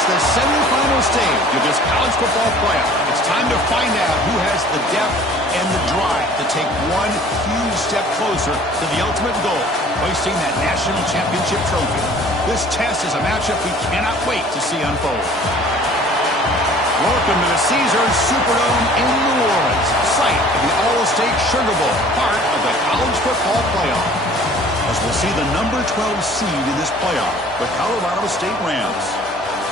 The semifinal stage of this college football playoff. It's time to find out who has the depth and the drive to take one huge step closer to the ultimate goal, hoisting that national championship trophy. This test is a matchup we cannot wait to see unfold. Welcome to the Caesars Superdome in New Orleans, site of the All-State Sugar Bowl, part of the college football playoff. As we'll see the number 12 seed in this playoff, the Colorado State Rams,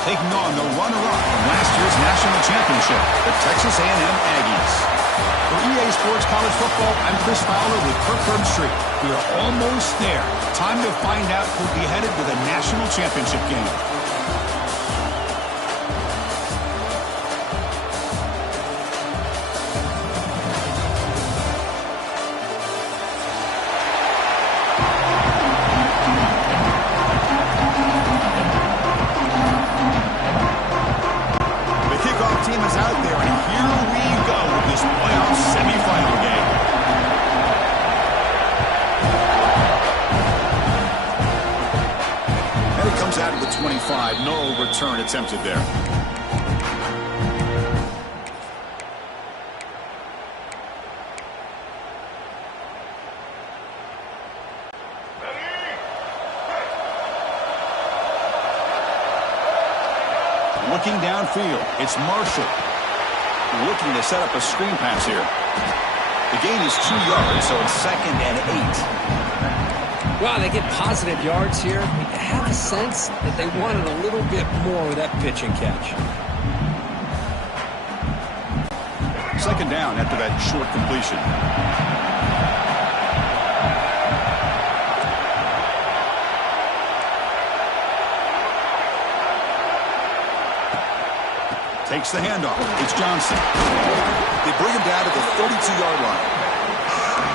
taking on the runner-up from last year's national championship, the Texas A&M Aggies. For EA Sports College Football, I'm Chris Fowler with Kirk Herbstreit. We are almost there. Time to find out who'll be headed to the national championship game. Team is out there, and here we go with this playoff semifinal game. And it comes out of the 25. No return attempted there. Looking downfield, it's Marshall. Looking to set up a screen pass here. The gain is 2 yards, so it's 2nd and 8. Wow, they get positive yards here. I have a sense that they wanted a little bit more with that pitch and catch. 2nd down after that short completion. Takes the handoff. It's Johnson. They bring him down to the 32-yard line.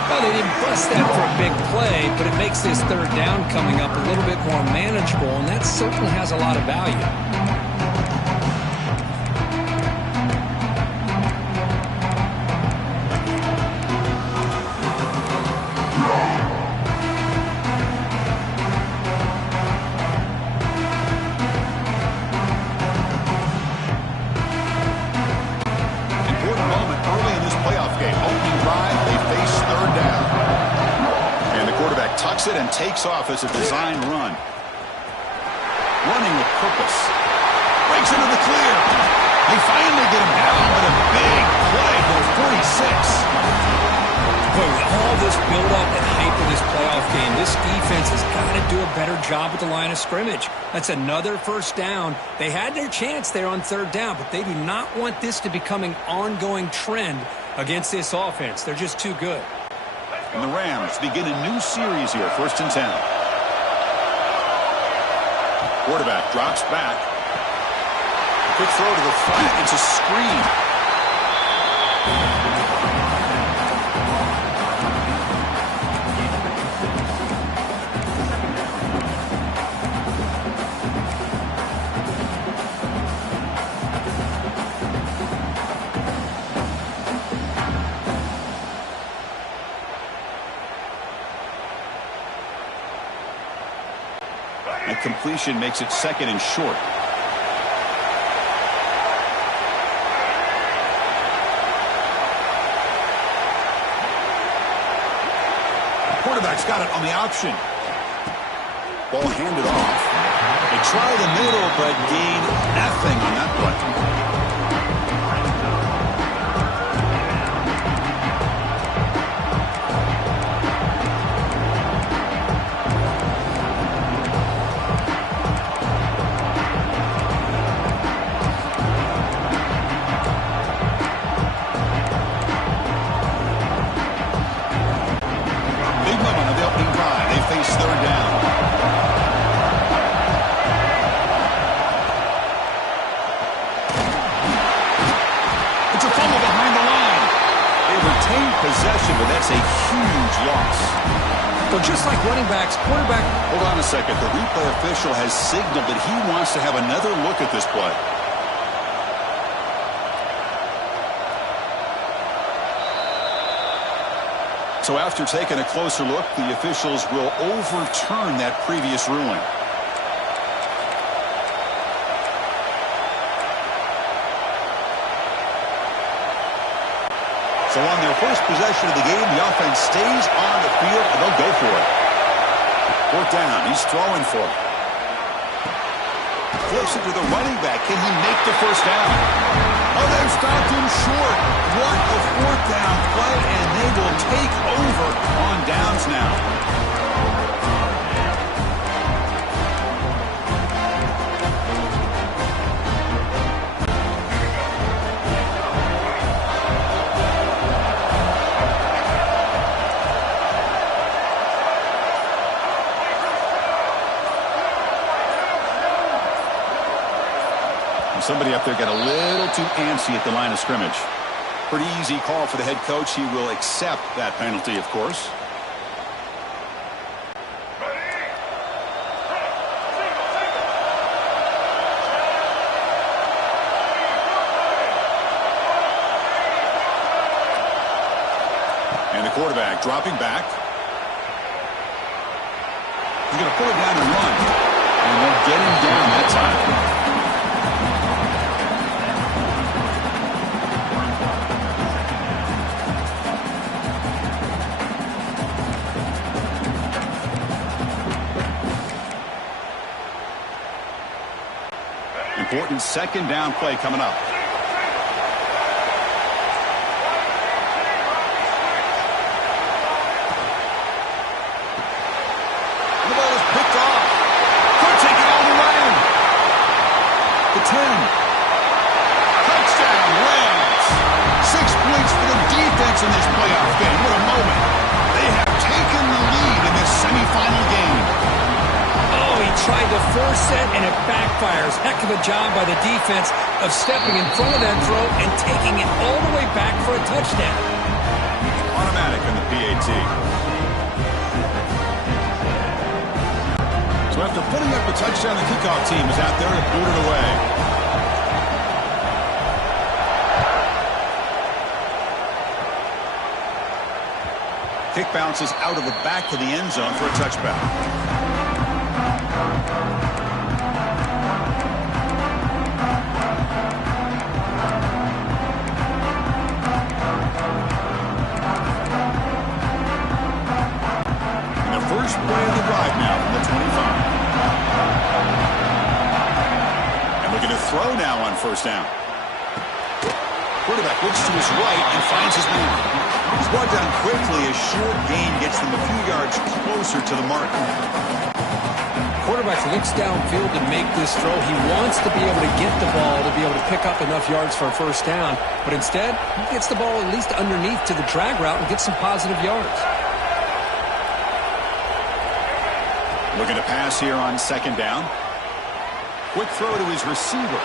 Well, they didn't bust that for a big play, but it makes this 3rd down coming up a little bit more manageable, and that certainly has a lot of value. It and takes off as a design run. Running with purpose. Breaks into the clear. They finally get him down, but a big play for 46. Boy, with all this build-up and hype of this playoff game, this defense has got to do a better job at the line of scrimmage. That's another first down. They had their chance there on third down, but they do not want this to become an ongoing trend against this offense. They're just too good. And the Rams begin a new series here, 1st and 10. Quarterback drops back. Quick throw to the front. It's a screen. And completion makes it 2nd and short. Quarterback's got it on the option. Ball handed off. They try the middle, but gain nothing on that play. Possession, but that's a huge loss. Well, just like running backs, quarterback... Hold on a second. The replay official has signaled that he wants to have another look at this play. So after taking a closer look, the officials will overturn that previous ruling. So on their first possession of the game, the offense stays on the field, and they'll go for it. 4th down. He's throwing for it. Flips it to the running back. Can he make the first down? Oh, they've stopped him short. What a 4th down play, and they will take over on downs now. Somebody up there got a little too antsy at the line of scrimmage. Pretty easy call for the head coach. He will accept that penalty, of course. And the quarterback dropping back. He's going to pull it down and run. And they'll get him down that time. Important 2nd down play coming up. And the ball is picked off. Could take it all the way. The 10. Touchdown, Rams. 6 points for the defense in this playoff game. What a moment. They have taken the lead in this semifinal game. He tried to force it, and it backfires. Heck of a job by the defense of stepping in front of that throw and taking it all the way back for a touchdown. Automatic on the PAT. So after putting up a touchdown, the kickoff team is out there to boot it away. Kick bounces out of the back of the end zone for a touchback. First play of the drive now from the 25. And looking to throw now on first down. Quarterback looks to his right and finds his man. He's brought down quickly. A short gain gets them a few yards closer to the mark. Quarterback looks downfield to make this throw. He wants to be able to get the ball to be able to pick up enough yards for a first down. But instead, he gets the ball at least underneath to the drag route and gets some positive yards. Looking to pass here on second down. Quick throw to his receiver.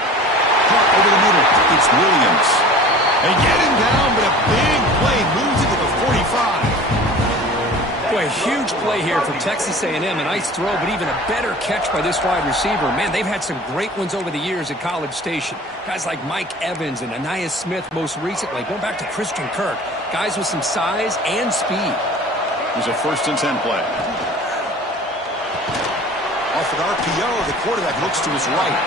Caught over the middle. It's Williams. They get him down, but a big play moves into the 45. Boy, a huge play here for Texas A&M. A nice throw, but even a better catch by this wide receiver. Man, they've had some great ones over the years at College Station. Guys like Mike Evans and Anais Smith most recently, going back to Christian Kirk. Guys with some size and speed. Here's a 1st and 10 play. Off an RPO, the quarterback looks to his right.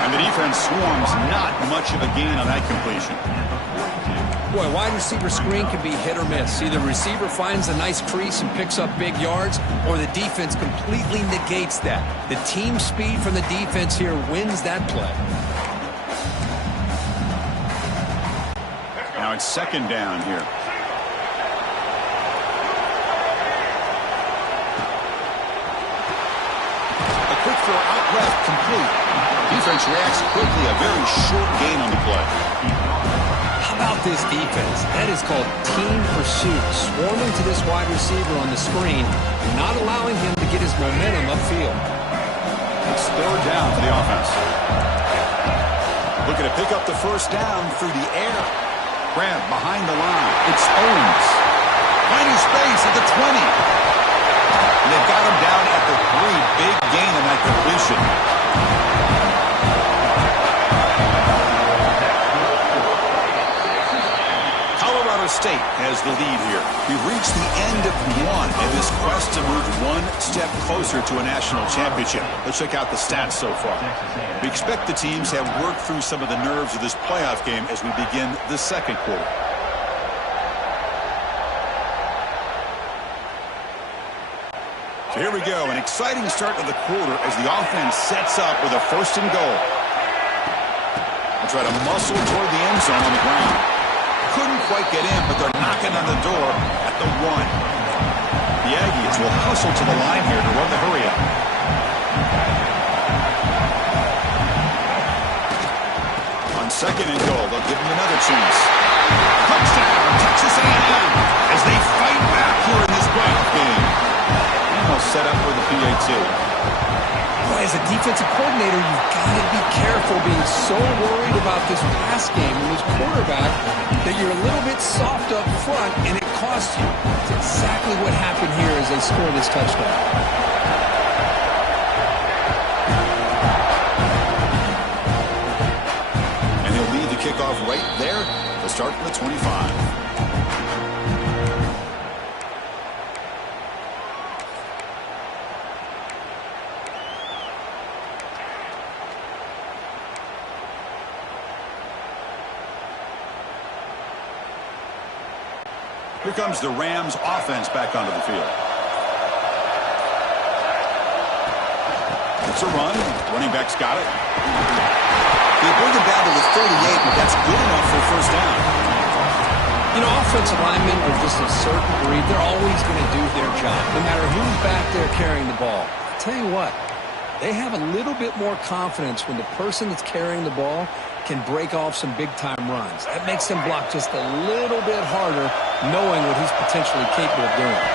And the defense swarms. Not much of a gain on that completion. Boy, wide receiver screen can be hit or miss. Either receiver finds a nice crease and picks up big yards, or the defense completely negates that. The team speed from the defense here wins that play. Now it's second down here. A quick throw out left, complete. Defense reacts quickly. A very short gain on the play. How about this defense? That is called team pursuit. Swarming to this wide receiver on the screen, not allowing him to get his momentum upfield. It's 3rd down for the offense. Looking to pick up the first down through the air. Grab behind the line. It's Owens. Finding space at the 20. And they've got him down at the 3. Big gain on that completion. State has the lead here. We've reached the end of one in this quest to move one step closer to a national championship. Let's check out the stats so far. We expect the teams have worked through some of the nerves of this playoff game as we begin the second quarter. So here we go, an exciting start to the quarter as the offense sets up with a 1st and goal. They'll try to muscle toward the end zone on the ground. Couldn't quite get in, but they're knocking on the door at the 1. The Aggies will hustle to the line here to run the hurry-up. On 2nd and goal, they'll give them another chance. Touchdown, Texas A&M, as they fight back here in this playoff game. Almost set up for the PAT. Boy, as a defensive coordinator, you've got to be careful being so worried about this pass game and this quarterback that you're a little bit soft up front and it costs you. It's exactly what happened here as they score this touchdown. And he'll lead the kickoff right there to start from the 25. Here comes the Rams offense back onto the field. It's a run. Running back's got it. They bring it down to the 38, but that's good enough for a first down. You know, offensive linemen are just a certain breed. They're always going to do their job, no matter who's back there carrying the ball. I'll tell you what, they have a little bit more confidence when the person that's carrying the ball can break off some big-time runs. That makes them block just a little bit harder, knowing what he's potentially capable of doing.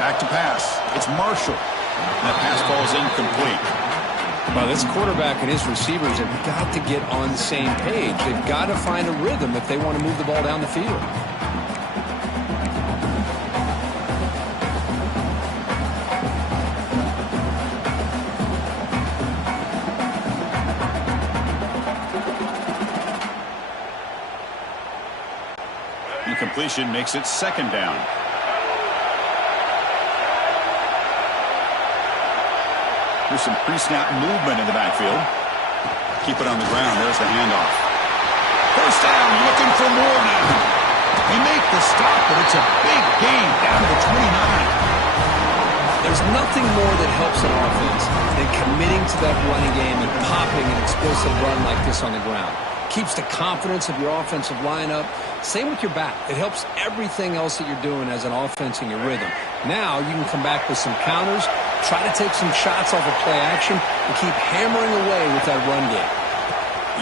Back to pass. It's Marshall. And that pass falls incomplete. Well, this quarterback and his receivers have got to get on the same page. They've got to find a rhythm if they want to move the ball down the field. Incompletion makes it 2nd down. There's some pre-snap movement in the backfield. Keep it on the ground. There's the handoff. First down, looking for more now. They make the stop, but it's a big gain down to 29. There's There's nothing more that helps an offense than committing to that running game and popping an explosive run like this on the ground. Keeps the confidence of your offensive lineup. Same with your back. It helps everything else that you're doing as an offense in your rhythm. Now you can come back with some counters, try to take some shots off of play action, and keep hammering away with that run game.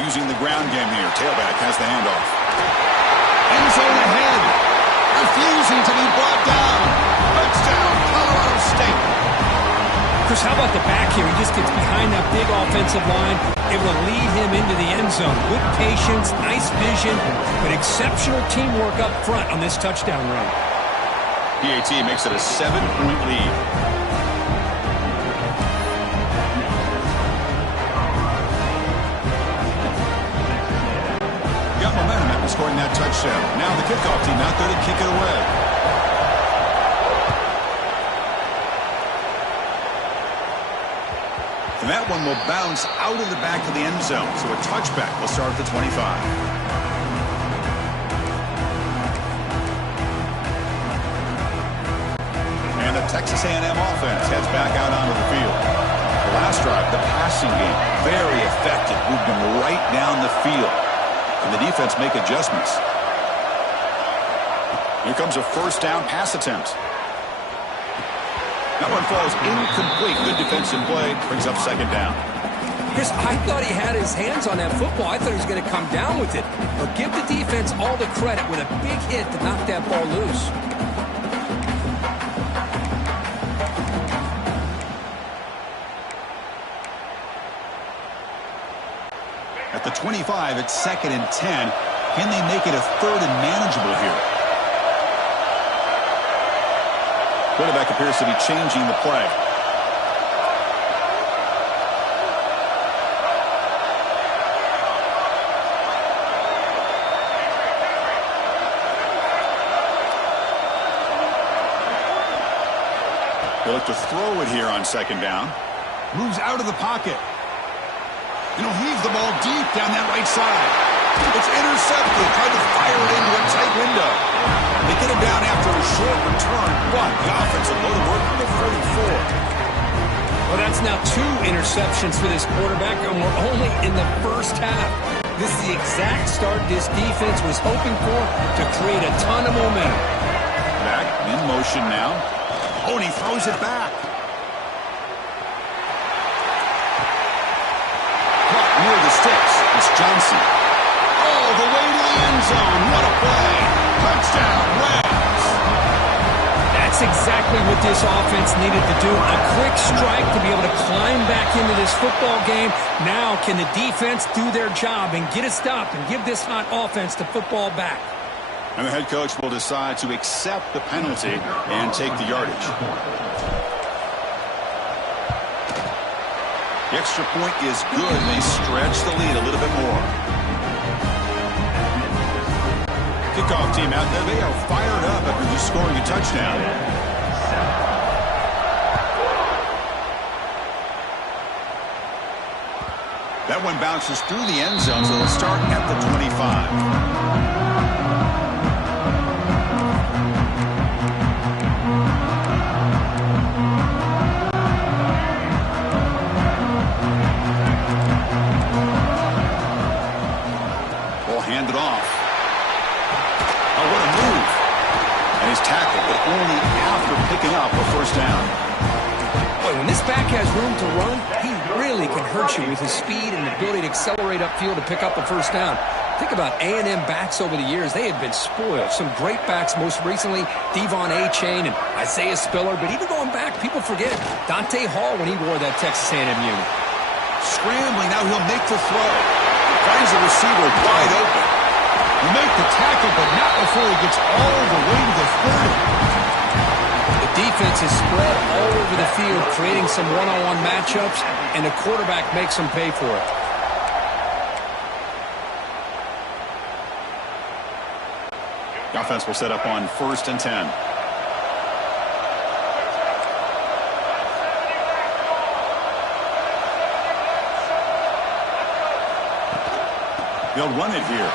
Using the ground game here. Tailback has the handoff. End zone ahead. Refusing to be brought down. Touchdown, Colorado State. Chris, how about the back here? He just gets behind that big offensive line, able to lead him into the end zone. Good patience, nice vision, but exceptional teamwork up front on this touchdown run. PAT makes it a 7-point lead. Got momentum after scoring that touchdown. Now the kickoff team out there to kick it away. And that one will bounce out of the back of the end zone. So a touchback will start at the 25. And the Texas A&M offense heads back out onto the field. The last drive, the passing game, very effective. Moved them right down the field. And the defense make adjustments. Here comes a first down pass attempt. That one falls incomplete. Good defensive play. Brings up second down. Chris, I thought he had his hands on that football. I thought he was going to come down with it. But give the defense all the credit with a big hit to knock that ball loose. At the 25, it's 2nd and 10. Can they make it a 3rd and manageable here? Quarterback appears to be changing the play. They look to throw it here on 2nd down. Moves out of the pocket. And he'll heave the ball deep down that right side. It's intercepted. Tried to fire it into a tight window. They get him down after a short return, but the offense will go to work on the 44. Well, that's now 2 interceptions for this quarterback, and we're only in the first half. This is the exact start this defense was hoping for to create a ton of momentum. Back in motion now. Oh, and he throws it back. Caught near the sticks. It's Johnson. Oh, the way to the end zone. What a play. Touchdown, Rams. That's exactly what this offense needed to do. A quick strike to be able to climb back into this football game. Now can the defense do their job and get a stop and give this hot offense the football back? And the head coach will decide to accept the penalty and take the yardage. The extra point is good. They stretch the lead a little bit more. Kickoff team out there. They are fired up after just scoring a touchdown. That one bounces through the end zone, so they'll start at the 25. Hand it off. Oh, what a move. And he's tackled, but only after picking up a first down. Boy, when this back has room to run, he really can hurt you with his speed and ability to accelerate upfield to pick up a first down. Think about A&M backs over the years. They have been spoiled. Some great backs, most recently Devon A-Chain and Isaiah Spiller. But even going back, people forget Dante Hall when he wore that Texas A&M unit. Scrambling, now he'll make the throw. Finds the receiver wide open. He'll make the tackle, but not before he gets all the way to the 30. The defense is spread all over the field, creating some one-on-one matchups, and the quarterback makes them pay for it. The offense will set up on 1st and 10. They'll run it here.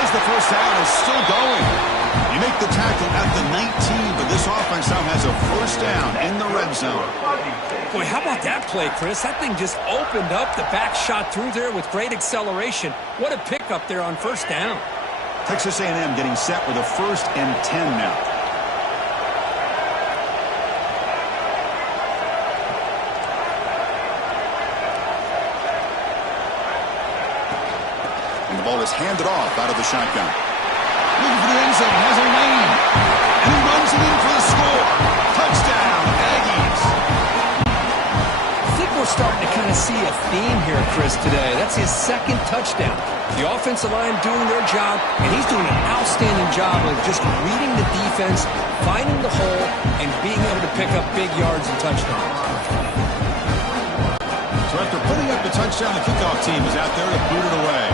As the first down is still going. You make the tackle at the 19, but this offense now has a first down in the red zone. Boy, how about that play, Chris? That thing just opened up. The back shot through there with great acceleration. What a pickup there on first down. Texas A&M getting set with a 1st and 10 now. And the ball is handed off out of the shotgun. Looking for the end zone, has a lane. And he runs it in for the score. Touchdown, Aggies. I think we're starting to kind of see a theme here, Chris, today. That's his 2nd touchdown. The offensive line doing their job, and he's doing an outstanding job of just reading the defense, finding the hole, and being able to pick up big yards and touchdowns. So after putting up the touchdown, the kickoff team is out there to boot it away.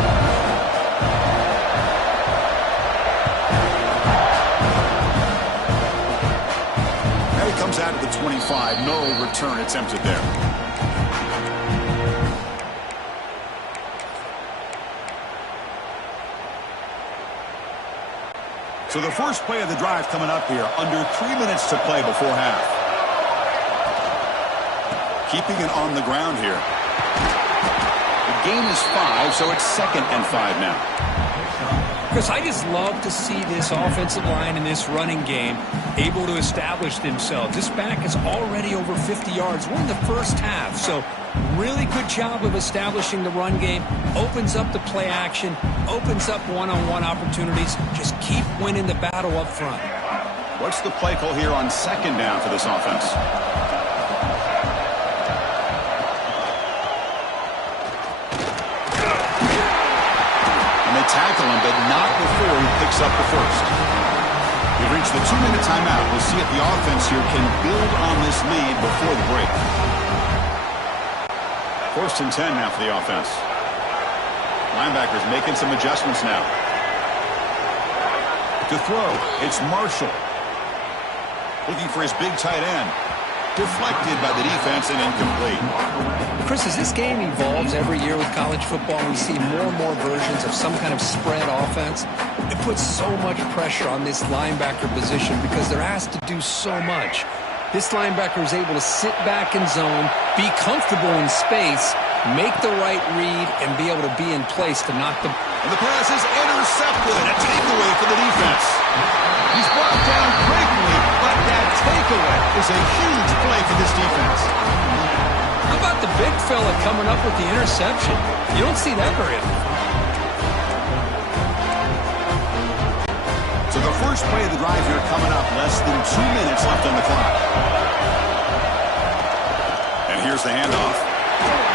Now he comes out of the 25. No return attempted there. So the first play of the drive coming up here, under 3 minutes to play before half. Keeping it on the ground here. The gain is 5, so it's 2nd and 5 now. Chris, I just love to see this offensive line in this running game able to establish themselves. This back is already over 50 yards. We're in the first half, so really good job of establishing the run game. Opens up the play action, opens up one-on-one opportunities. Just keep winning the battle up front. What's the play call here on 2nd down for this offense? Tackle him, but not before he picks up the first. We've reached the 2-minute timeout. We'll see if the offense here can build on this lead before the break. 1st and 10 now for the offense. Linebackers making some adjustments now. To throw, it's Marshall. Looking for his big tight end. Deflected by the defense and incomplete. Chris, as this game evolves every year with college football, we see more and more versions of some kind of spread offense. It puts so much pressure on this linebacker position because they're asked to do so much. This linebacker is able to sit back in zone, be comfortable in space, make the right read, and be able to be in place to knock them. And the pass is intercepted. A takeaway for the defense. He's brought down quickly, but that takeaway is a huge play for this defense. How about the big fella coming up with the interception? You don't see that very often. So the first play of the drive here coming up, less than 2 minutes left on the clock. And here's the handoff.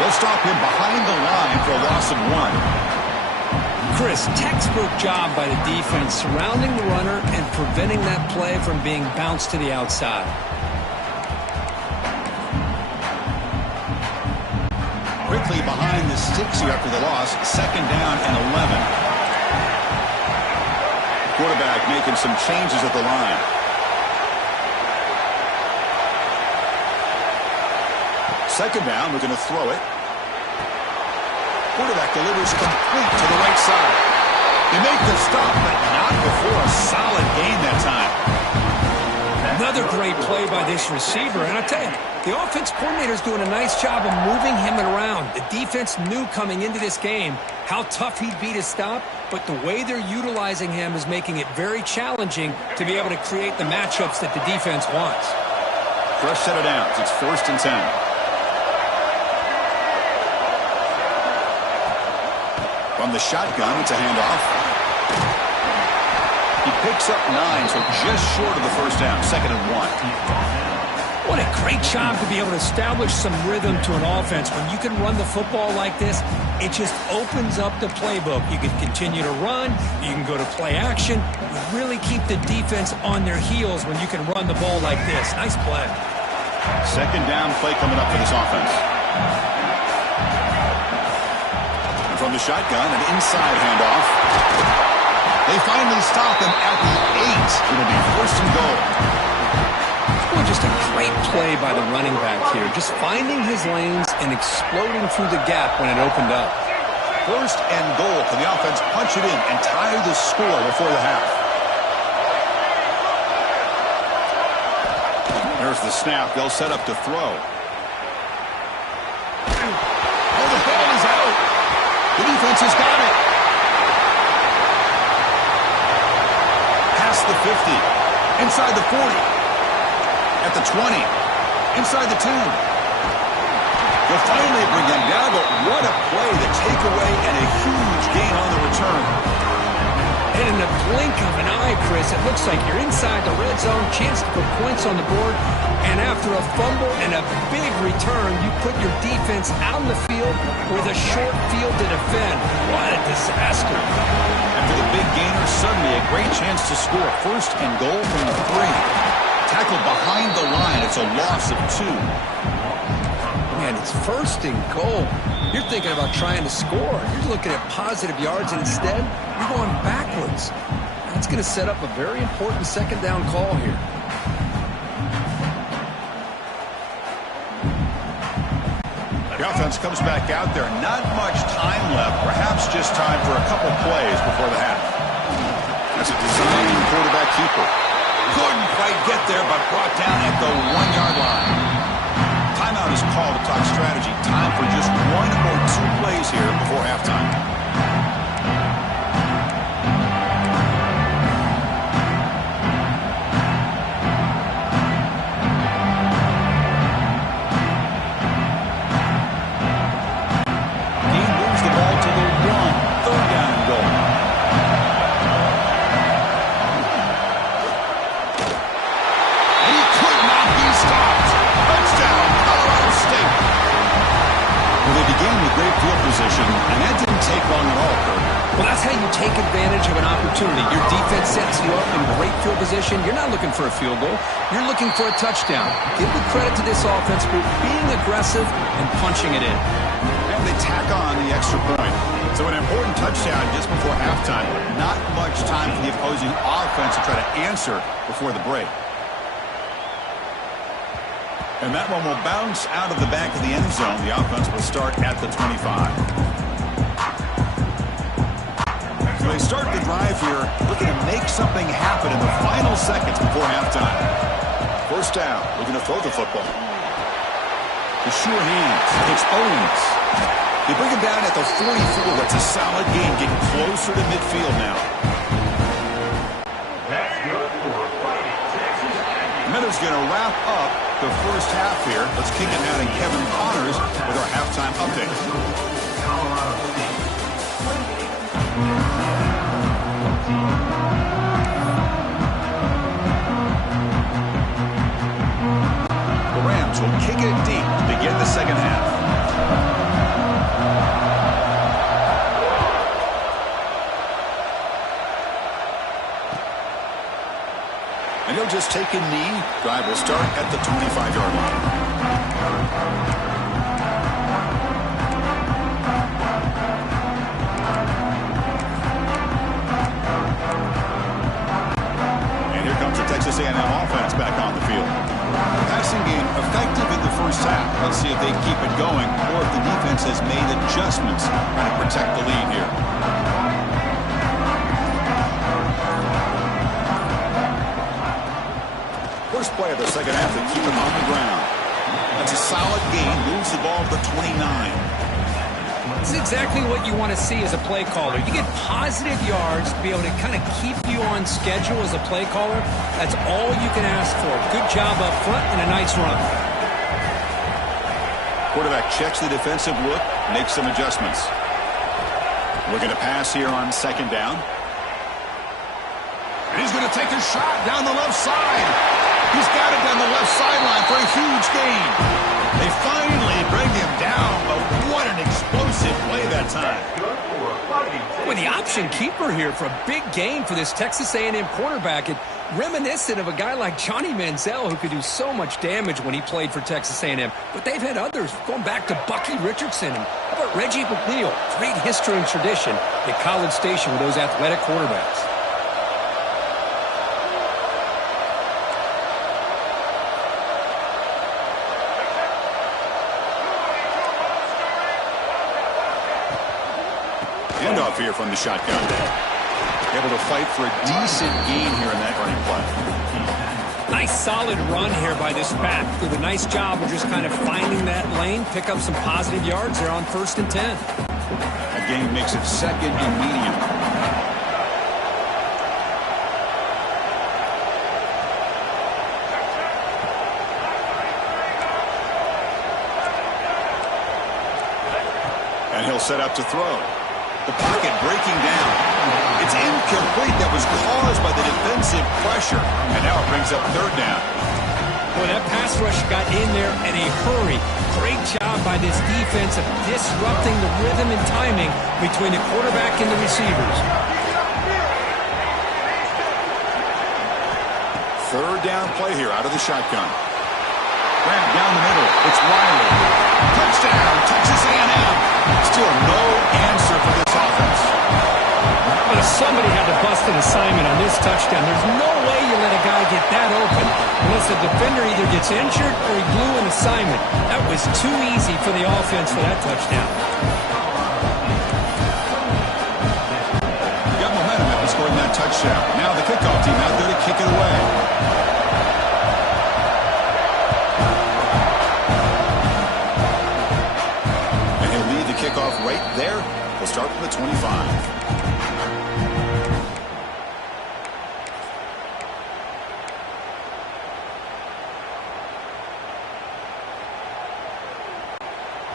They'll stop him behind the line for a loss of 1. Chris, textbook job by the defense surrounding the runner and preventing that play from being bounced to the outside. Quickly behind the sticks here after the loss. 2nd down and 11. Quarterback making some changes at the line. Second down, we're going to throw it. Quarterback delivers complete to the right side. They make the stop, but not before a solid gain that time. Another great play by this receiver. And I tell you, the offense coordinator is doing a nice job of moving him around. The defense knew coming into this game how tough he'd be to stop, but the way they're utilizing him is making it very challenging to be able to create the matchups that the defense wants. Fresh set of downs. It's 1st and 10. From the shotgun, it's a handoff. He picks up 9, so just short of the first down. 2nd and 1. What a great job to be able to establish some rhythm to an offense. When you can run the football like this, it just opens up the playbook. You can continue to run. You can go to play action. You really keep the defense on their heels when you can run the ball like this. Nice play. 2nd down play coming up for this offense. From the shotgun, an inside handoff. They finally stop him at the 8. It'll be 1st and goal. Well, just a great play by the running back here. Just finding his lanes and exploding through the gap when it opened up. 1st and goal. Can the offense punch it in and tie the score before the half? There's the snap. They'll set up to throw. Oh, the ball is out. The defense has got it. Past the 50. Inside the 40. At the 20. Inside the 10. They'll finally bring them down, but what a play. The takeaway and a huge gain on the return. And in the blink of an eye, Chris, it looks like you're inside the red zone, chance to put points on the board, and after a fumble and a big return, you put your defense out in the field with a short field to defend. What a disaster. After the big gainer, suddenly a great chance to score. First and goal from the 3. Tackled behind the line. It's a loss of 2. Man, it's first and goal. You're thinking about trying to score. You're looking at positive yards, and instead, you're going backwards. That's going to set up a very important second down call here. The offense comes back out there. Not much time left. Perhaps just time for a couple plays before the half. That's a design quarterback keeper. Couldn't quite get there, but brought down at the 1-yard line. Timeout is called to talk strategy. Time for just 1 or 2 plays here before halftime. He moves the ball to the 1. 3rd down and goal. And he could not be stopped. Touchdown, Colorado State. Well, they began with great field position, and that didn't take long at all, Kurt. Well, that's how you take advantage of an opportunity. Your defense sets you up in great field position. You're not looking for a field goal. You're looking for a touchdown. Give the credit to this offense for being aggressive and punching it in. And they tack on the extra point. So an important touchdown just before halftime. Not much time for the opposing offense to try to answer before the break. And that one will bounce out of the back of the end zone. The offense will start at the 25. So they start the drive here, looking to make something happen in the final seconds before halftime. First down, looking to throw the football. The sure hands. It's Owens. They bring him down at the 44. That's a solid game, getting closer to midfield now. Miller's going to wrap up the first half here. Let's kick it out to Kevin Connors with our halftime update. The Rams will kick it deep to begin the second half. And he'll just take a knee. Drive will start at the 25-yard line. And here comes the Texas A&M offense back on the field. Passing game effective in the first half. Let's see if they keep it going or if the defense has made adjustments trying to protect the lead here. First play of the second half to keep him on the ground. That's a solid gain. Moves the ball to the 29. This is exactly what you want to see as a play caller. You get positive yards to be able to kind of keep you on schedule as a play caller. That's all you can ask for. Good job up front and a nice run. Quarterback checks the defensive look, makes some adjustments. Looking to pass here on second down. And he's going to take a shot down the left side. He's got it down the left sideline for a huge gain. They finally bring him down, but what an explosive play that time. With the option keeper here for a big gain for this Texas A&M quarterback. It reminiscent of a guy like Johnny Manziel who could do so much damage when he played for Texas A&M. But they've had others going back to Bucky Richardson. And how about Reggie McNeil? Great history and tradition at College Station with those athletic quarterbacks. Handoff here from the shotgun. Able to fight for a decent gain here in that running play. Nice solid run here by this back. Did a nice job of just kind of finding that lane, pick up some positive yards there on 1st and 10. That game makes it 2nd and medium. And he'll set up to throw. The pocket breaking down. It's incomplete. That was caused by the defensive pressure. And now it brings up 3rd down. Boy, that pass rush got in there in a hurry. Great job by this defense of disrupting the rhythm and timing between the quarterback and the receivers. 3rd down play here out of the shotgun. Grab down the middle. It's Riley. Touchdown, Texas A&M. Still no answer for this offense. But somebody had to bust an assignment on this touchdown. There's no way you let a guy get that open unless the defender either gets injured or he blew an assignment. That was too easy for the offense for that touchdown. Got momentum after scoring that touchdown. Now the kickoff team out there to kick it away. Kickoff right there. We'll start from the 25.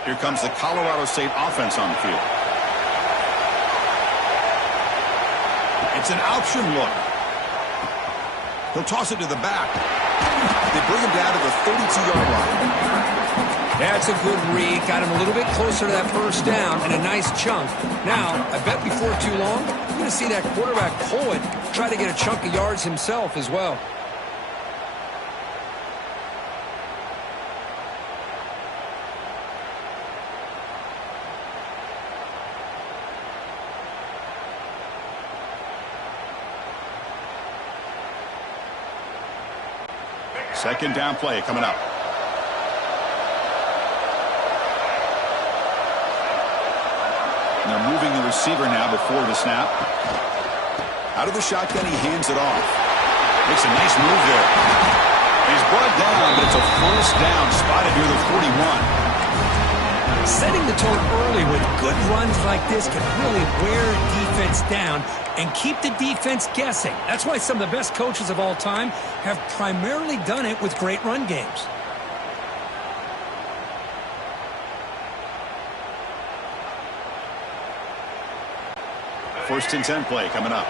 Here comes the Colorado State offense on the field. It's an option look. He'll toss it to the back. They bring him down to the 32-yard line. That's a good read. Got him a little bit closer to that 1st down and a nice chunk. Now, I bet before too long, you're going to see that quarterback pull it, try to get a chunk of yards himself as well. Second down play coming up. And they're moving the receiver now before the snap. Out of the shotgun, he hands it off. Makes a nice move there. He's brought down, but it's a 1st down spotted near the 41. Setting the tone early with good runs like this can really wear a defense down and keep the defense guessing. That's why some of the best coaches of all time have primarily done it with great run games. First and 10 play coming up.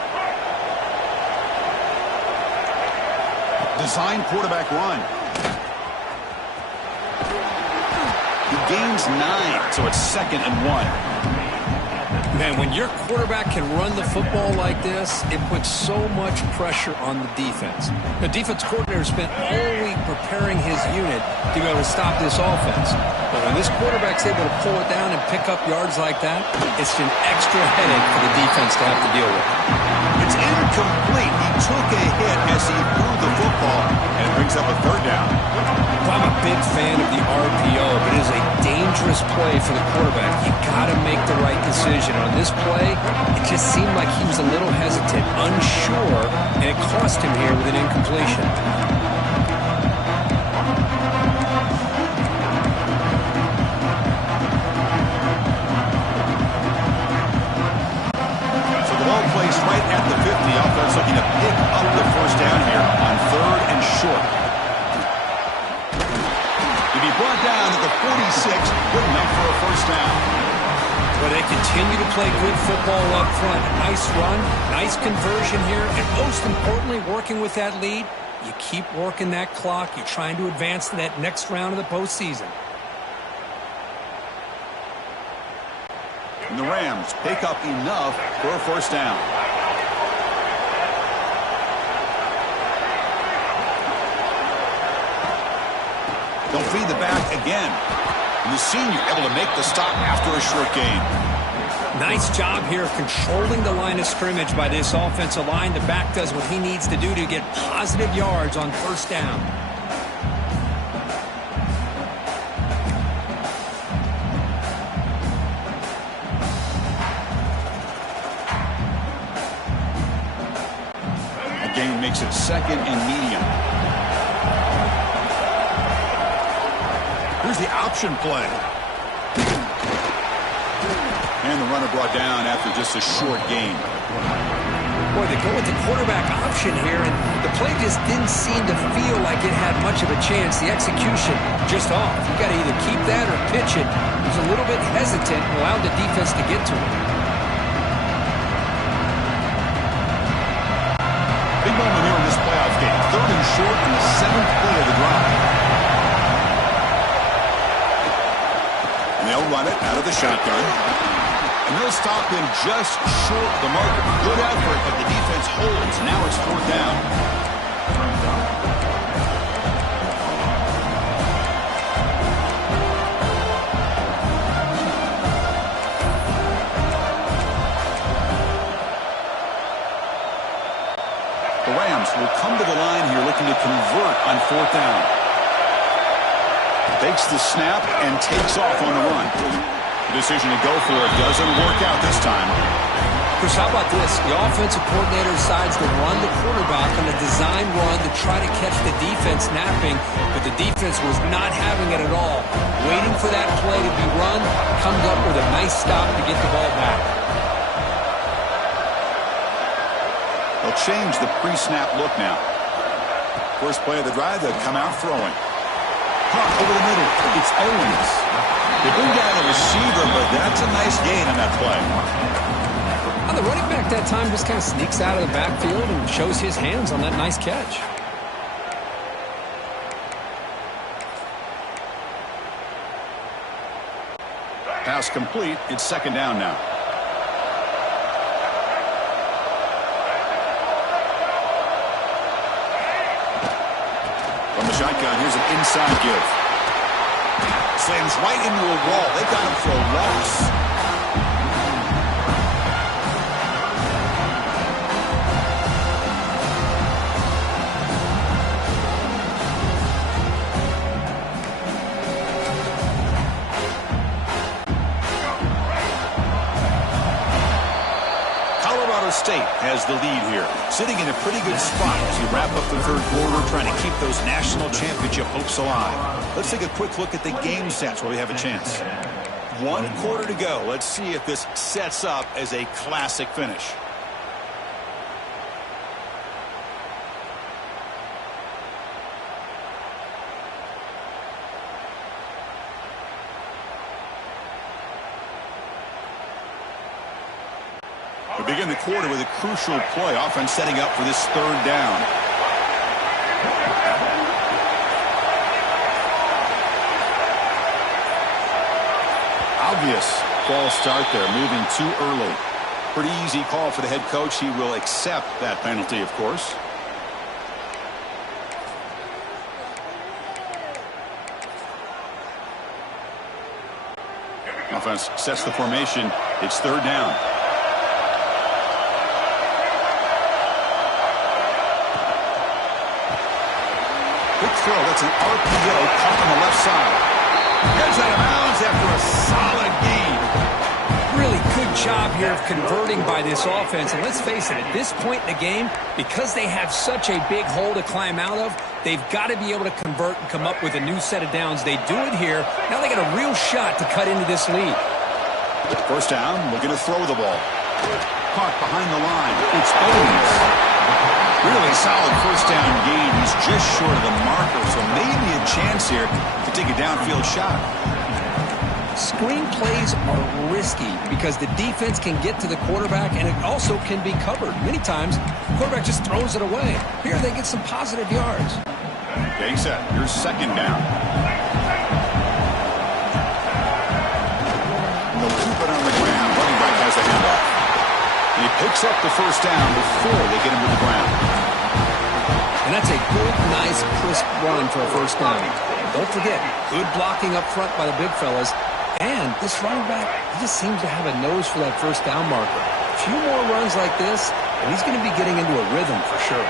Design quarterback run. He gains 9, so it's 2nd and 1. Man, when your quarterback can run the football like this, it puts so much pressure on the defense. The defense coordinator spent all week preparing his unit to be able to stop this offense. But when this quarterback's able to pull it down and pick up yards like that, it's an extra headache for the defense to have to deal with. It's incomplete. He took a hit as he threw the football, and it brings up a 3rd down. I'm a big fan of the RPO, but it is a dangerous play for the quarterback. You got to make the right decision. On this play, it just seemed like he was a little hesitant, unsure, and it cost him here with an incompletion. So the ball placed right at the 50. Offense looking to pick up the 1st down here on 3rd and short. To be brought down at the 46, good enough for a 1st down. But they continue to play good football up front. Nice run, nice conversion here, and most importantly, working with that lead, you keep working that clock. You're trying to advance to that next round of the postseason. And the Rams pick up enough for a 1st down. They'll feed the back again. And the senior able to make the stop after a short gain. Nice job here of controlling the line of scrimmage by this offensive line. The back does what he needs to do to get positive yards on 1st down. That gain makes it 2nd and medium. Here's the option play. And the runner brought down after just a short gain. Boy, they go with the quarterback option here, and the play just didn't seem to feel like it had much of a chance. The execution just off. You got to either keep that or pitch it. He was a little bit hesitant and allowed the defense to get to him. Big moment here in this playoff game. 3rd and short in the 7th play of the drive. And they'll run it out of the shotgun. And they'll stop him just short of the marker. Good effort, but the defense holds. Now it's 4th down. The Rams will come to the line here looking to convert on 4th down. Takes the snap and takes off on the run. The decision to go for it doesn't work out this time. Chris, how about this? The offensive coordinator decides to run the quarterback on a design run to try to catch the defense napping, but the defense was not having it at all. Waiting for that play to be run, comes up with a nice stop to get the ball back. They'll change the pre-snap look now. First play of the drive, they'll come out throwing. Caught over the middle. It's Owens. They bring down the receiver, but that's a nice gain on that play. Well, the running back that time just kind of sneaks out of the backfield and shows his hands on that nice catch. Pass complete. It's 2nd down now. From the shotgun, here's an inside give. Slams right into a wall. They got him for a loss. Colorado State has the lead here, sitting in a pretty good spot as you wrap up the 3rd quarter, trying to keep those national championship hopes alive. Let's take a quick look at the game stats where we have a chance. 1 quarter to go. Let's see if this sets up as a classic finish. We begin the quarter with a crucial play. Offense setting up for this 3rd down. Obvious false start there, moving too early. Pretty easy call for the head coach. He will accept that penalty, of course. Offense sets the formation. It's 3rd down. Quick throw. That's an RPO caught on the left side. Gets out of bounds after a solid gain. Really good job here of converting by this offense. And let's face it, at this point in the game, because they have such a big hole to climb out of, they've got to be able to convert and come up with a new set of downs. They do it here. Now they got a real shot to cut into this lead. 1st down, looking to throw the ball. Caught behind the line. It's Owens. Really solid 1st down gain. He's just short of the marker, so maybe a chance here to take a downfield shot. Screen plays are risky because the defense can get to the quarterback, and it also can be covered. Many times, the quarterback just throws it away. Here, they get some positive yards. Getting set. Here's 2nd down. They'll keep it on the ground. Running back has a handoff. And he picks up the 1st down before they get him to the ground. And that's a good, nice, crisp run for a 1st down. Don't forget, good blocking up front by the big fellas. And this running back, he just seems to have a nose for that 1st down marker. A few more runs like this, and he's going to be getting into a rhythm for sure.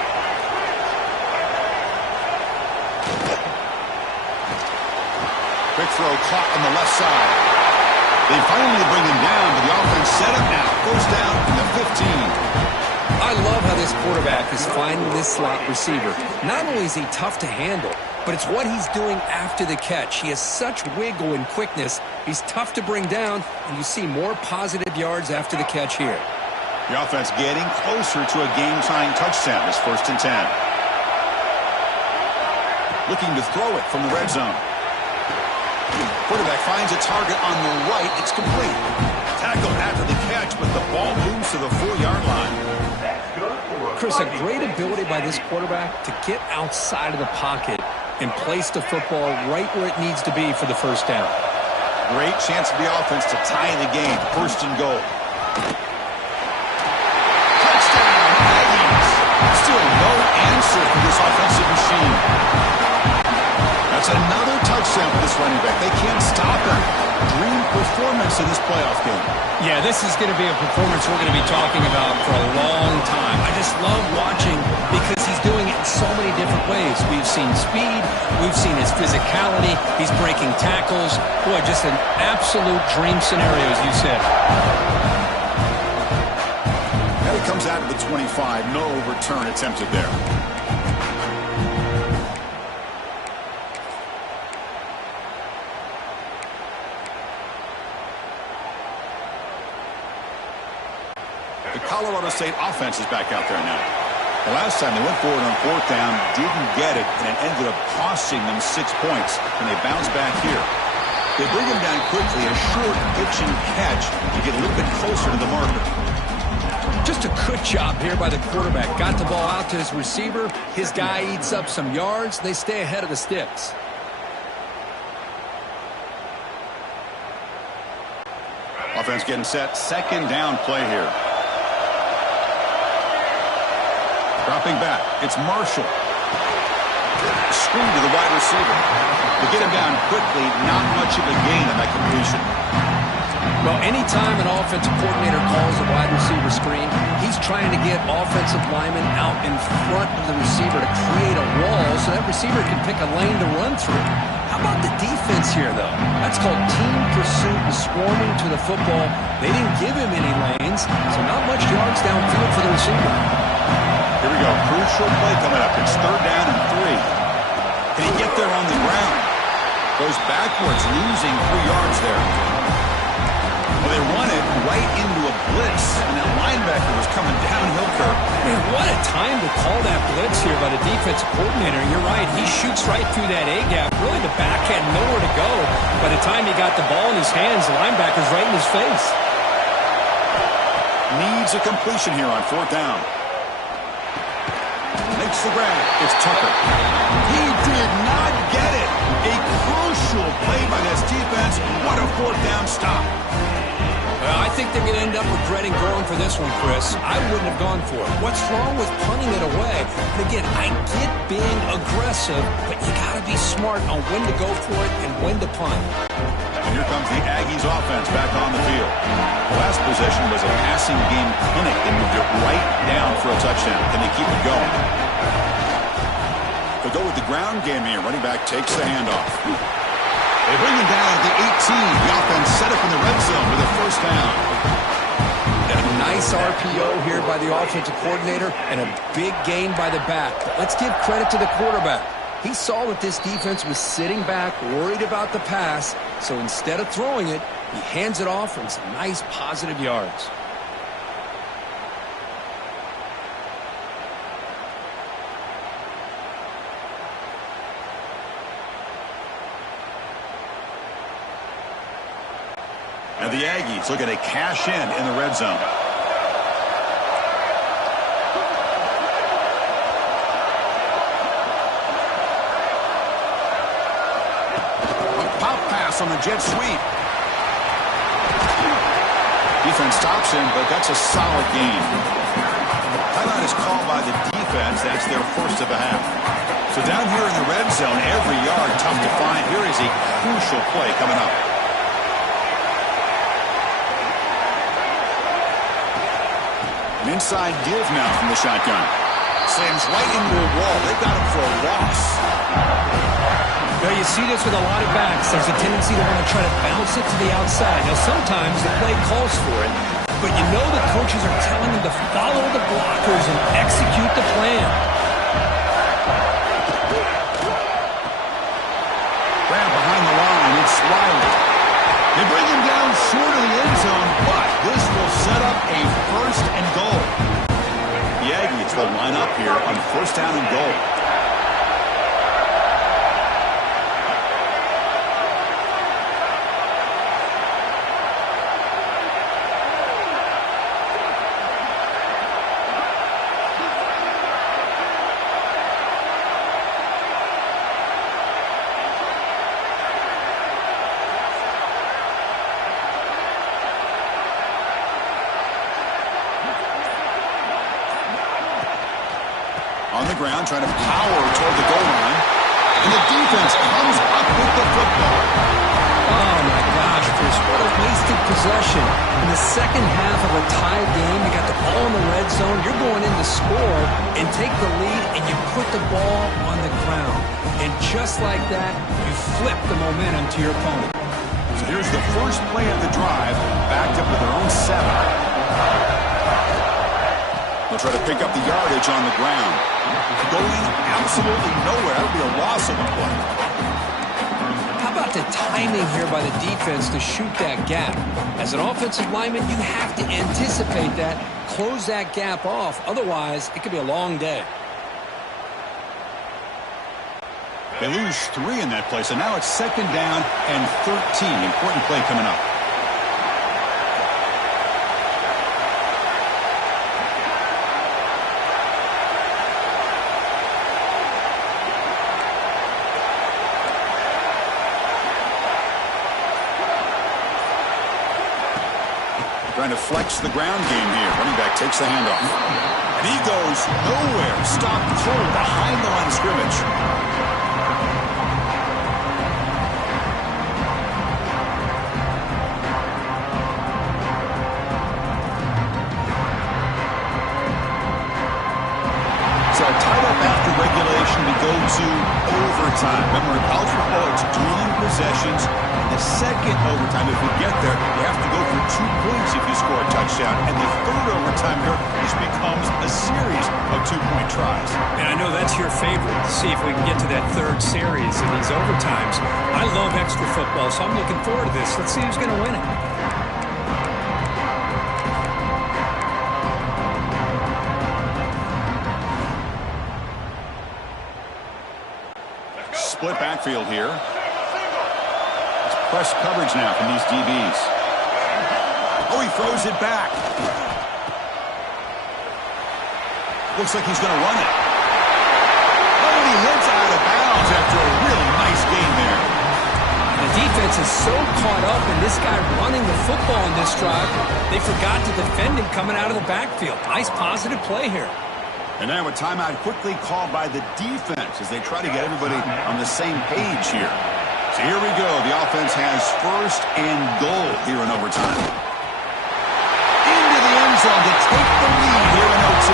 Quick throw caught on the left side. They finally bring him down, but the offense set up now. 1st down from the 15. I love how this quarterback is finding this slot receiver. Not only is he tough to handle, but it's what he's doing after the catch. He has such wiggle and quickness. He's tough to bring down, and you see more positive yards after the catch here. The offense getting closer to a game-tying touchdown. It's 1st and 10. Looking to throw it from the red zone. Quarterback finds a target on the right. It's complete. Tackled after the catch, but the ball moves to the 4-yard line. Chris, a great ability by this quarterback to get outside of the pocket and place the football right where it needs to be for the first down. Great chance for the offense to tie the game. 1st and goal. Touchdown, Aggies. Still no answer for this offensive machine. That's another touchdown for this running back. They can't stop him. Dream performance in this playoff game. Yeah, this is going to be a performance we're going to be talking about for a long time. I just love watching because he's doing it in so many different ways. We've seen speed. We've seen his physicality. He's breaking tackles. Boy, just an absolute dream scenario, as you said. Now he comes out of the 25. No return attempted there. The Colorado State offense is back out there now. The last time they went forward on 4th down, didn't get it, and it ended up costing them 6 points, and they bounce back here. They bring him down quickly, a short pitch and catch to get a little bit closer to the marker. Just a good job here by the quarterback. Got the ball out to his receiver. His guy eats up some yards. They stay ahead of the sticks. Offense getting set. 2nd down play here. Dropping back. It's Marshall. Screen to the wide receiver. They get him down quickly. Not much of a gain on that completion. Well, anytime an offensive coordinator calls a wide receiver screen, he's trying to get offensive linemen out in front of the receiver to create a wall so that receiver can pick a lane to run through. How about the defense here, though? That's called team pursuit and swarming to the football. They didn't give him any lanes, so not much yards downfield for the receiver. Here we go. Crucial play coming up. It's 3rd down and 3. Can he get there on the ground? Goes backwards, losing 3 yards there. Well, they run it right into a blitz, and that linebacker was coming downhill curve. Man, what a time to call that blitz here by the defensive coordinator. You're right. He shoots right through that A-gap. Really, the back had nowhere to go. By the time he got the ball in his hands, the linebacker's right in his face. Needs a completion here on 4th down. Makes the grab. It's Tucker. He did not get it. A crucial play by this defense. What a 4th down stop. Well, I think they're going to end up regretting going for this one, Chris. I wouldn't have gone for it. What's wrong with punting it away? And again, I get being aggressive, but you got to be smart on when to go for it and when to punt. And here comes the Aggies offense back on the field. The last possession was a passing game clinic. They moved it right down for a touchdown. Can they keep it going? They'll go with the ground game here. Running back takes the handoff. They bring him down at the 18. The offense set up in the red zone with a 1st down. A nice RPO here by the offensive coordinator and a big gain by the back. But let's give credit to the quarterback. He saw that this defense was sitting back, worried about the pass, so instead of throwing it, he hands it off and some nice positive yards. And the Aggies looking to cash in the red zone. On the jet sweep. Defense stops him, but that's a solid gain. Timeout is called by the defense. That's their 1st of the half. So down here in the red zone, every yard tough to find. Here is a crucial play coming up. An inside give now from the shotgun. Slams right into a wall. They've got him for a loss. Now, you see this with a lot of backs. There's a tendency to want to try to bounce it to the outside. Now, sometimes the play calls for it, but you know the coaches are telling them to follow the blockers and execute the plan. on first down and goal. On the ground, trying to power toward the goal line. And the defense comes up with the football. Oh, my gosh, Chris, what a wasted possession. In the second half of a tied game, you got the ball in the red zone. You're going in to score and take the lead, and you put the ball on the ground. And just like that, you flip the momentum to your opponent. So here's the first play of the drive, backed up with their own 7. They'll try to pick up the yardage on the ground. Going absolutely nowhere. That would be a loss of a play. How about the timing here by the defense to shoot that gap? As an offensive lineman, you have to anticipate that, close that gap off. Otherwise, it could be a long day. They lose 3 in that play, so now it's 2nd down and 13. Important play coming up. Trying to flex the ground game here. Running back takes the handoff. And he goes nowhere. Stopped cold behind the line of scrimmage. So tied up after regulation, we go to overtime. Remember, in college football, it's dueling possessions. In the second overtime, if we get there, you have to go for 2 points if you score a touchdown. And the third overtime here, this becomes a series of 2-point tries. And I know that's your favorite, to see if we can get to that third series in these overtimes. I love extra football, so I'm looking forward to this. Let's see who's going to win it. Split backfield here. It's press coverage now from these DBs. Oh, he throws it back. Looks like he's going to run it. Oh, and he hits out of bounds after a really nice game there. The defense is so caught up in this guy running the football in this drive, they forgot to defend him coming out of the backfield. Nice positive play here. And now a timeout quickly called by the defense as they try to get everybody on the same page here. So here we go. The offense has 1st and goal here in overtime. Into the end zone to take the lead here in OT.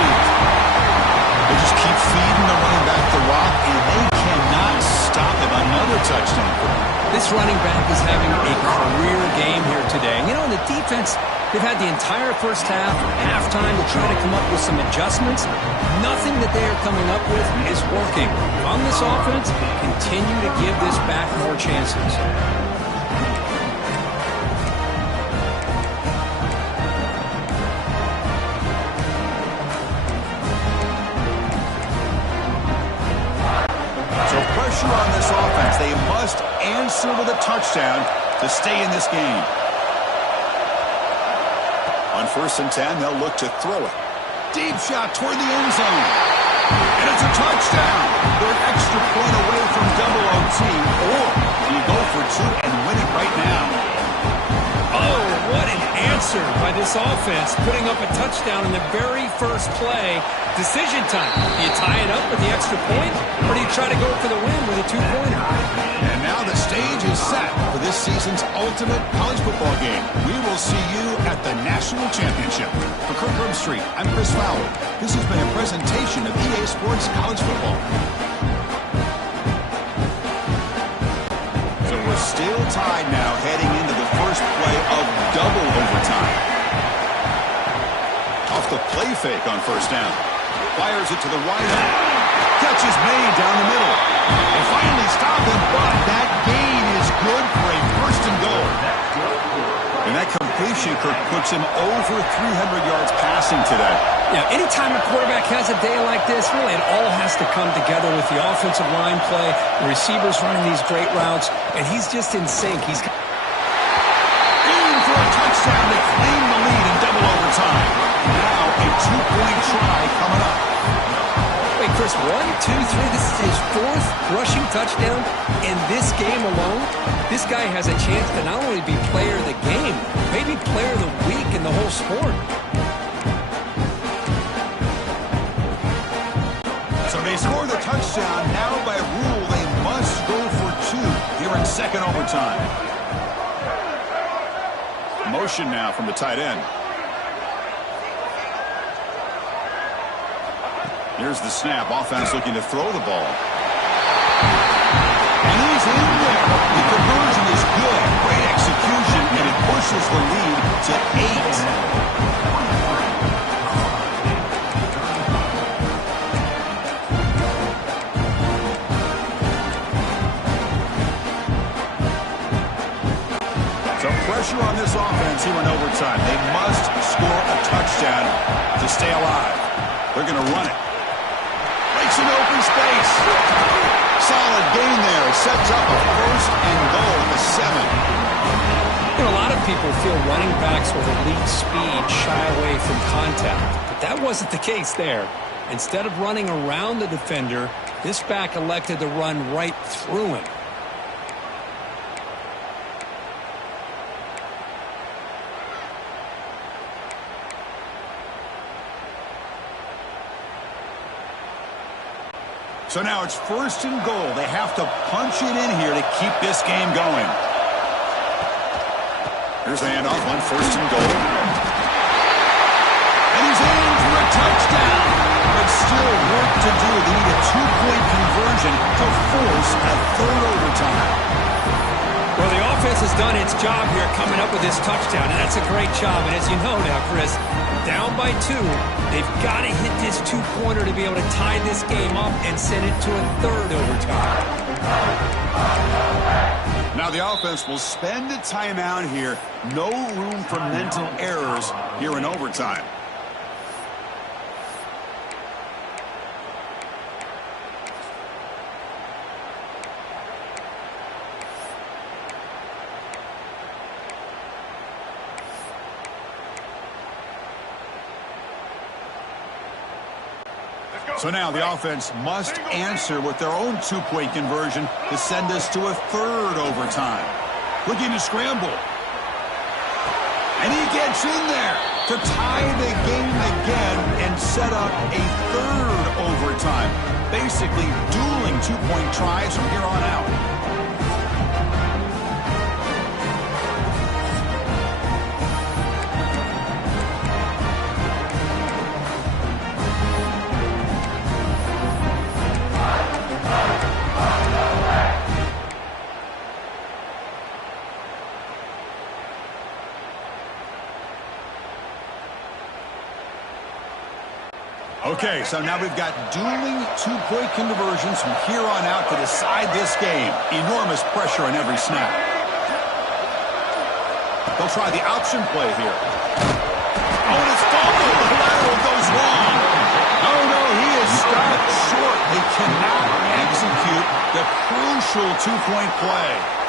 They just keep feeding the running back the rock, and they cannot stop him. Another touchdown. This running back is having a career game here today. You know, in the defense, they've had the entire first half, halftime, to try to come up with some adjustments. Nothing that they are coming up with is working. On this offense, continue to give this back more chances. So pressure on this offense. They must answer with a touchdown to stay in this game. On 1st and 10, they'll look to throw it. Deep shot toward the end zone. And it's a touchdown. They're an extra point away from double OT. Or you go for 2 and win it right now. Oh, what an answer by this offense, putting up a touchdown in the very first play. Decision time. Do you tie it up with the extra point, or do you try to go for the win with a 2-pointer? And now the stage is set for this season's ultimate college football game. We will see you at the National Championship. For Kirk Herbstreit, I'm Chris Fowler. This has been a presentation of EA Sports College Football. So we're still tied now heading into the first play of double overtime. Off the play fake on 1st down. Fires it to the right end. Catch is made down the middle. They finally stop him, but that gain is good for a 1st and goal. And that completion, Kirk, puts him over 300 yards passing today. Yeah, anytime a quarterback has a day like this, really it all has to come together with the offensive line play, the receivers running these great routes, and he's just in sync. He's in for a touchdown to claim the lead in double overtime. Now a 2-point try coming up. Wait, Chris, 1, 2, 3, this is his 4th rushing touchdown in this game alone. This guy has a chance to not only be player of the game, maybe player of the week in the whole sport. So they score the touchdown. Now by rule, they must go for 2 here in second overtime. Motion now from the tight end. Here's the snap. Offense looking to throw the ball. And he's in there. The conversion is good. Great execution, and it pushes the lead to 8. Pressure on this offense here in overtime. They must score a touchdown to stay alive. They're going to run it. Breaks an open space. Solid gain there. Sets up a 1st and goal at the 7. You know, a lot of people feel running backs with elite speed shy away from contact, but that wasn't the case there. Instead of running around the defender, this back elected to run right through him. So now it's 1st and goal. They have to punch it in here to keep this game going. Here's the handoff on 1st and goal. And he's in for a touchdown. But still work to do. They need a 2-point conversion to force a 3rd overtime. Well, the offense has done its job here coming up with this touchdown, and that's a great job. And as you know now, Chris, down by 2, they've got to hit this 2-pointer to be able to tie this game up and send it to a 3rd overtime. Now the offense will spend a timeout here. No room for mental errors here in overtime. So now the offense must answer with their own 2-point conversion to send us to a 3rd overtime. Looking to scramble. And he gets in there to tie the game again and set up a 3rd overtime. Basically dueling 2-point tries from here on out. Okay, so now we've got dueling 2-point conversions from here on out to decide this game. Enormous pressure on every snap. They'll try the option play here. Oh, and it's fumbled. The lateral goes long. Oh, no, he is stopped short. They cannot execute the crucial 2-point play.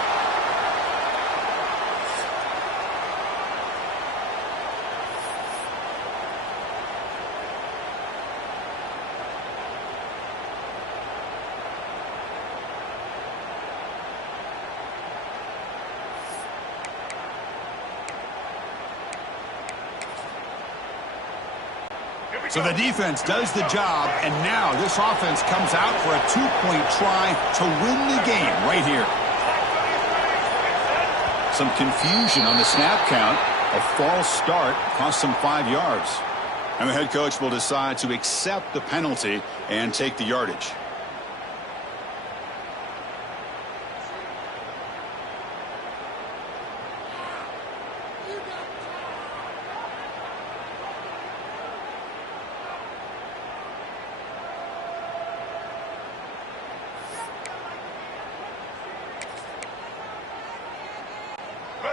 So the defense does the job, and now this offense comes out for a 2-point try to win the game right here. Some confusion on the snap count. A false start cost them 5 yards. And the head coach will decide to accept the penalty and take the yardage.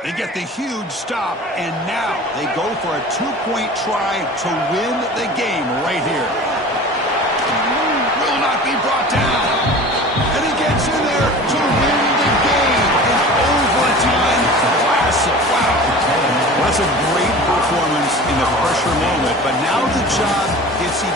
They get the huge stop, and now they go for a two-point try to win the game right here. Will not be brought down. And he gets in there to win the game in overtime. Classic. Wow. Well, that's a great performance in a pressure moment, but now the job gets even